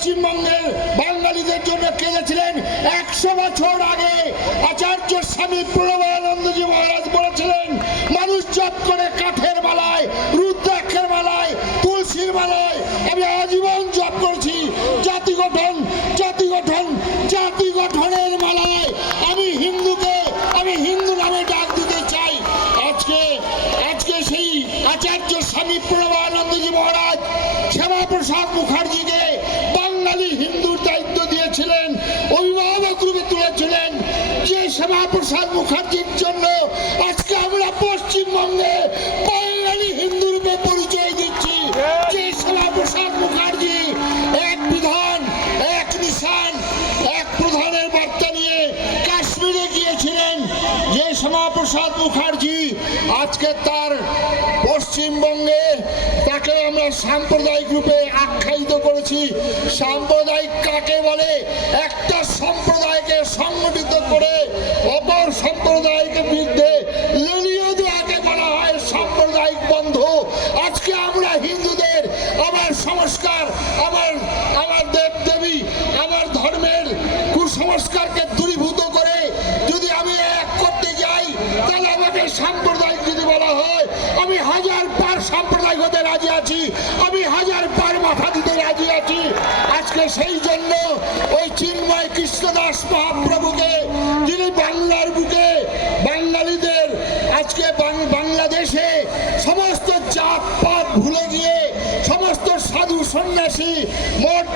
পশ্চিমবঙ্গের বাঙালিদের জন্য কেঁদেছিলেন। 100 বছর আগে আচার্য স্বামী প্রণবানন্দজি মহারাজ বলেছিলেন, মানুষ জপ করে কাঠের মালায়, রুদ্রাক্ষের মালায়, তুলসীর মালায়। আমি আজীবন জপ করেছি জাতি গঠন, জাতি গঠন, জাতি গঠনের মালায় আমি হিন্দু নামে ডাক দিতে চাই। আজকে সেই আচার্য স্বামী প্রণবানন্দজি মহারাজ শ্যামাপ্রসাদ মুখার্জিকে বাঙালি হিন্দুর দায়িত্ব দিয়েছিলেন, অভিভাবক রূপে তুলেছিলেন। যে শ্যামাপ্রসাদ মুখার্জির জন্য আজকে আমরা পশ্চিমবঙ্গে বাঙালি হিন্দু রূপে পরিচয় দিচ্ছি। যে শ্যামাপ্রসাদ মুখার্জি এক বিধান, এক নিশান, এক প্রধানের বার্তা নিয়ে কাশ্মীরে গিয়েছিলেন, যে শ্যামাপ্রসাদ মুখার্জি আজকে তার পশ্চিমবঙ্গে তাকে আমরা সাম্প্রদায়িক রূপে আখ্যায়িত করেছি। সাম্প্রদায়িক কাকে বলে? একটা সম্প্রদায়কে সংগঠিত করে অপর সম্প্রদায়কে বিরুদ্ধে লড়িয়ে দেওয়াকে বলা হয় সাম্প্রদায়িক বন্ধ। আজকে আমরা হিন্দুদের আমার সংস্কার, আমার দেব দেবী, আমার ধর্মের কুসংস্কারকে দূরীভূত করে যদি আমি এক করতে যাই, তাহলে আমাকে সাম্প্রদায়িক যদি বলা হয়, আমি 1000 বার সাম্প্রদায়িক হতে রাজি আছি, আমি 1000 বার মাথা দিতে রাজি আছি। আজকে সেই জন্য ওই চিন্ময় কৃষ্ণদাস মহাপ্রভুকে, যিনি বাংলার বুকে বাঙালিদের আজকে বাংলাদেশে সমস্ত জাত পাত ভুলে গিয়ে সমস্ত সাধু সন্ন্যাসী মঠ